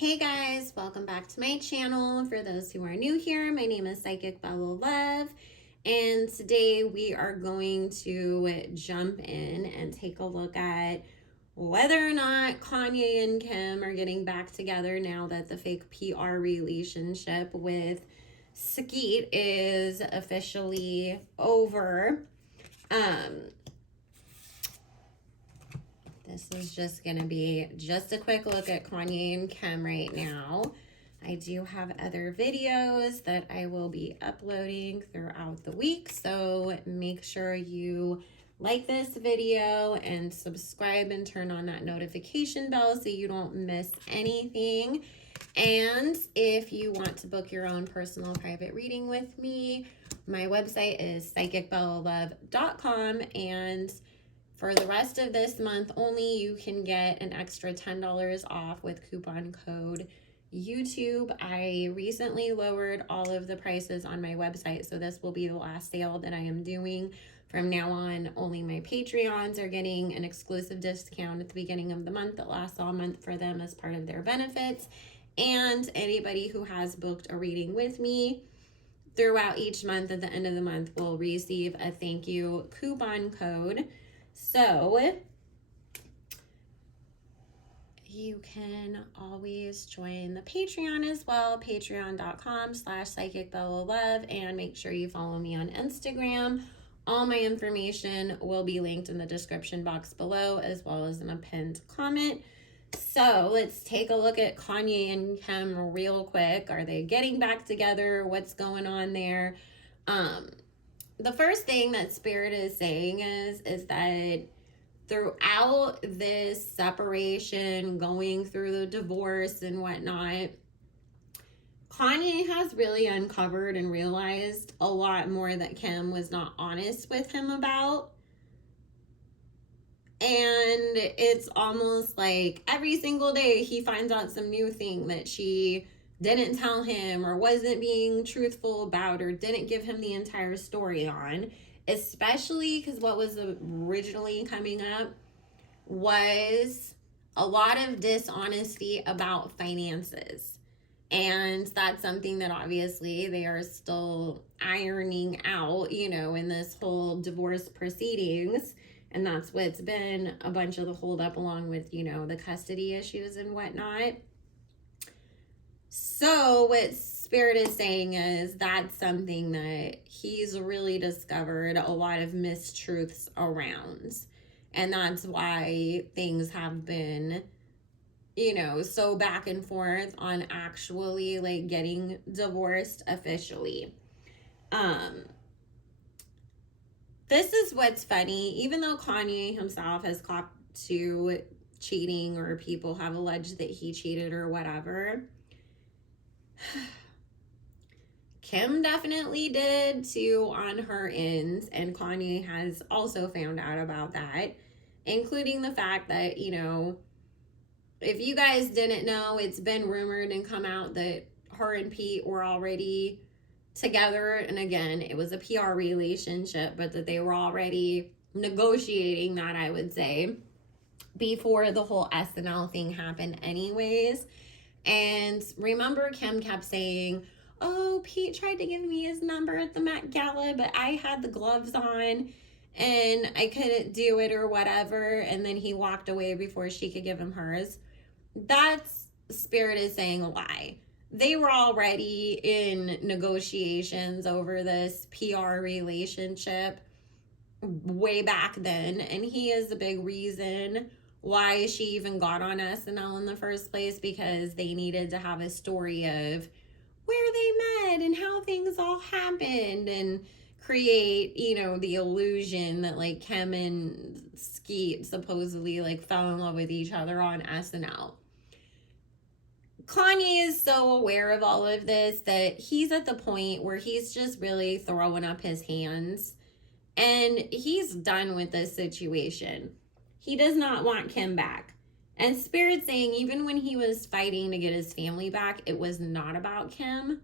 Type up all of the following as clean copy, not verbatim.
Hey guys, welcome back to my channel. For those who are new here, my name is Psychic Bella Love, and today we are going to jump in and take a look at whether or not Kanye and Kim are getting back together now that the fake PR relationship with Skeet is officially over. This is just going to be just a quick look at Kanye and Kim right now. I do have other videos that I will be uploading throughout the week, so make sure you like this video and subscribe and turn on that notification bell so you don't miss anything. And if you want to book your own personal private reading with me, my website is psychicbellalove.com, and for the rest of this month only, you can get an extra $10 off with coupon code YouTube. I recently lowered all of the prices on my website, so this will be the last sale that I am doing. From now on, only my Patreons are getting an exclusive discount at the beginning of the month that lasts all month for them as part of their benefits. And anybody who has booked a reading with me throughout each month at the end of the month will receive a thank you coupon code. So you can always join the Patreon as well, patreon.com/psychicbellalove, and make sure you follow me on Instagram. All my information will be linked in the description box below as well as in a pinned comment. So let's take a look at Kanye and Kim real quick. Are they getting back together? What's going on there? The first thing that Spirit is saying is that throughout this separation, going through the divorce and whatnot, Kanye has really uncovered and realized a lot more that Kim was not honest with him about. And it's almost like every single day he finds out some new thing that she didn't tell him or wasn't being truthful about or didn't give him the entire story on, especially because what was originally coming up was a lot of dishonesty about finances. And that's something that obviously they are still ironing out, in this whole divorce proceedings. And that's what's been a bunch of the holdup along with, the custody issues and whatnot. So what Spirit is saying is that's something that he's really discovered a lot of mistruths around. And that's why things have been, so back and forth on actually like getting divorced officially. This is what's funny. Even though Kanye himself has caught to cheating, or people have alleged that he cheated or whatever, Kim definitely did too on her ends, and Kanye has also found out about that, including the fact that, if you guys didn't know, it's been rumored and come out that her and Pete were already together. And again, it was a PR relationship, but that they were already negotiating that, I would say, before the whole SNL thing happened anyways. And remember, Kim kept saying, oh, Pete tried to give me his number at the Met Gala, but I had the gloves on and I couldn't do it or whatever. And then he walked away before she could give him hers. That's Spirit is saying a lie. They were already in negotiations over this PR relationship way back then. And he is a big reason why she even got on SNL in the first place, because they needed to have a story of where they met and how things all happened and create, the illusion that like Kim and Skeet supposedly like fell in love with each other on SNL. Kanye is so aware of all of this that he's at the point where he's just really throwing up his hands, and he's done with this situation. He does not want Kim back. And Spirit saying even when he was fighting to get his family back, it was not about Kim.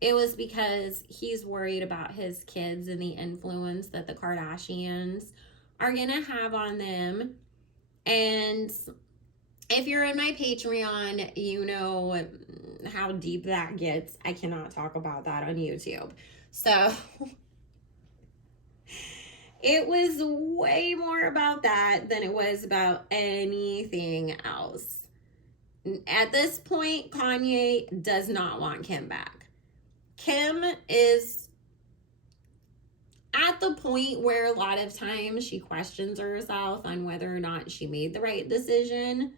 It was because he's worried about his kids and the influence that the Kardashians are going to have on them. And If you're in my Patreon, you know how deep that gets. I cannot talk about that on YouTube. So it was way more about that than it was about anything else. At this point, Kanye does not want Kim back. Kim is at the point where a lot of times she questions herself on whether or not she made the right decision.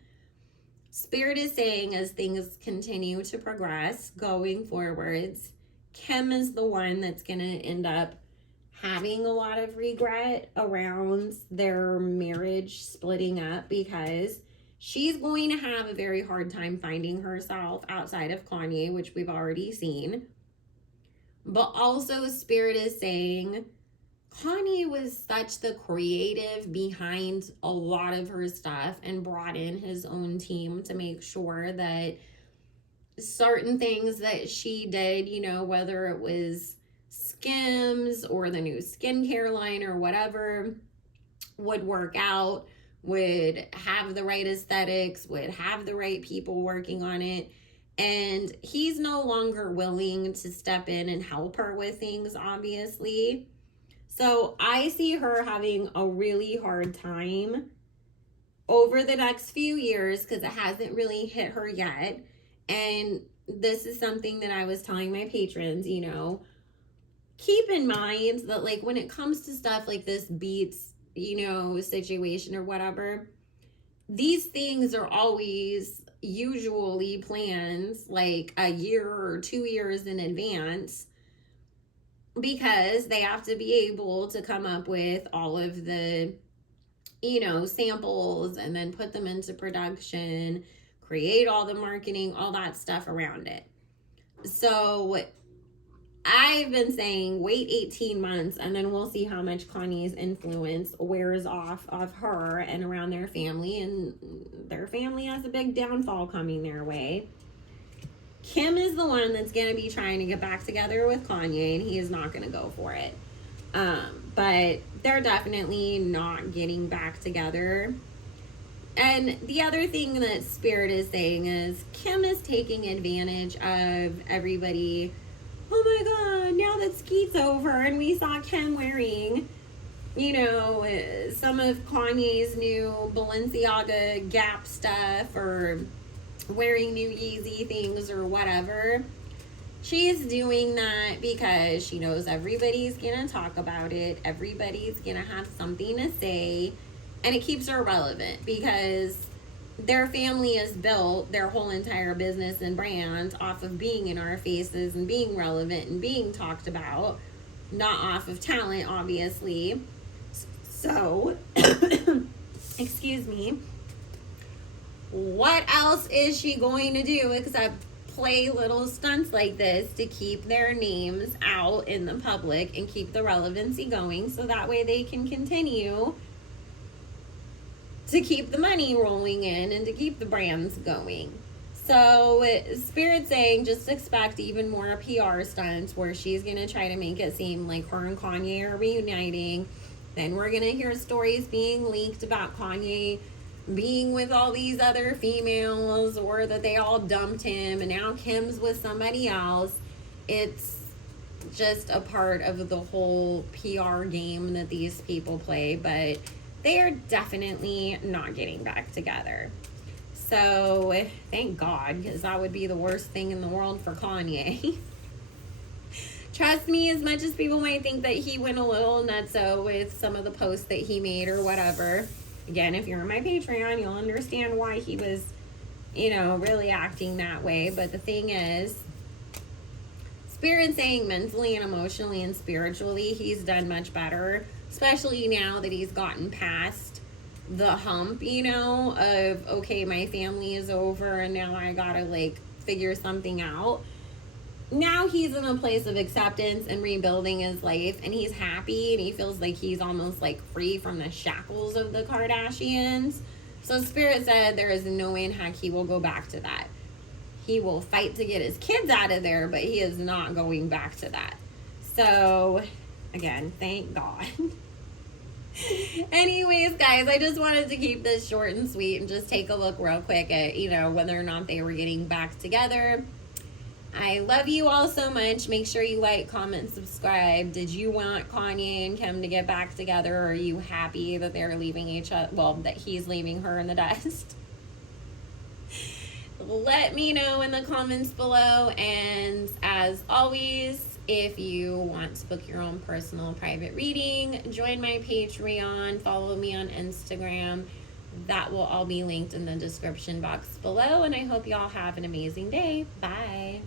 Spirit is saying as things continue to progress going forwards, Kim is the one that's going to end up having a lot of regret around their marriage splitting up, because she's going to have a very hard time finding herself outside of Kanye, which we've already seen. But also Spirit is saying Kanye was such the creative behind a lot of her stuff and brought in his own team to make sure that certain things that she did, you know, whether it was Skims or the new skincare line or whatever, would work out, would have the right aesthetics, would have the right people working on it. And he's no longer willing to step in and help her with things, obviously. So I see her having a really hard time over the next few years because it hasn't really hit her yet. And this is something that I was telling my patrons, you know, keep in mind that like when it comes to stuff like this Beats, you know, situation or whatever, these things are always usually plans like a year or 2 years in advance, because they have to be able to come up with all of the, you know, samples and then put them into production, create all the marketing, all that stuff around it. So I've been saying wait 18 months and then we'll see how much Kanye's influence wears off of her and around their family, and their family has a big downfall coming their way. Kim is the one that's going to be trying to get back together with Kanye, and he is not going to go for it. But they're definitely not getting back together. And the other thing that Spirit is saying is Kim is taking advantage of everybody. Oh my God, now that Skeet's over and we saw Kim wearing, you know, some of Kanye's new Balenciaga Gap stuff, or wearing new Yeezy things or whatever. She's doing that because she knows everybody's gonna talk about it, everybody's gonna have something to say, and it keeps her relevant because their family is built their whole entire business and brand off of being in our faces and being relevant and being talked about, not off of talent, obviously. So excuse me, what else is she going to do except play little stunts like this to keep their names out in the public and keep the relevancy going, so that way they can continue to keep the money rolling in and to keep the brands going? So Spirit's saying just expect even more PR stunts where she's going to try to make it seem like her and Kanye are reuniting. Then we're going to hear stories being leaked about Kanye being with all these other females, or that they all dumped him and now Kim's with somebody else. It's just a part of the whole PR game that these people play, but they are definitely not getting back together. So thank God, because that would be the worst thing in the world for Kanye. Trust me, as much as people might think that he went a little nutso with some of the posts that he made or whatever, again, if you're on my Patreon, you'll understand why he was, you know, really acting that way. But the thing is, Spirit saying mentally and emotionally and spiritually, he's done much better, especially now that he's gotten past the hump, you know, of, okay, my family is over and now I gotta, like, figure something out. Now he's in a place of acceptance and rebuilding his life, and he's happy, and he feels like he's almost like free from the shackles of the Kardashians. So Spirit said there is no way in heck he will go back to that. He will fight to get his kids out of there, but he is not going back to that. So again, thank God. Anyways, guys, I just wanted to keep this short and sweet and just take a look real quick at, whether or not they were getting back together. I love you all so much. Make sure you like, comment, subscribe. Did you want Kanye and Kim to get back together, or are you happy that they're leaving each other? Well, that he's leaving her in the dust. Let me know in the comments below. And as always, if you want to book your own personal private reading, join my Patreon, follow me on Instagram. That will all be linked in the description box below. And I hope y'all have an amazing day. Bye.